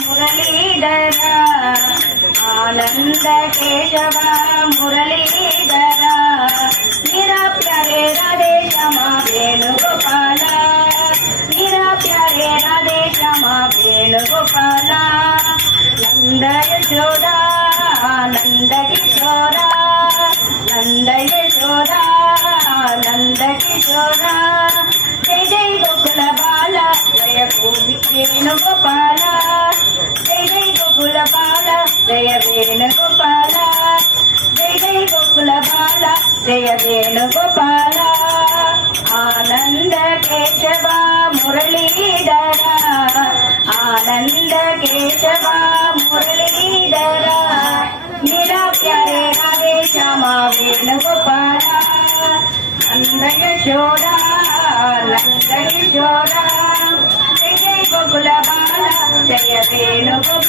మురళీధర ఆనంద కేశవ మురళీధర मेरा प्यारे राधे श्यामा वेणुगोपाल मेरा प्यारे राधे श्यामा वेणुगोपाल नंद यशोदा नंद किशोरा नंद यशोदा नंद किशोरा जय जय गोकुल बाल जय वेणुगोपाल जय जय गोकुल बाल जय वेणुगोपाल जय जय गोकुल बाल जय वेणुगोपाल आनंद केशव मुरलीधर आनंद केशव मुरलीधर मेरा प्यारे राधे श्यामा वेणुगोपाल नंद यशोदा नंद किशोरा जय जय गोकुल बाल जय वेणुगोपाल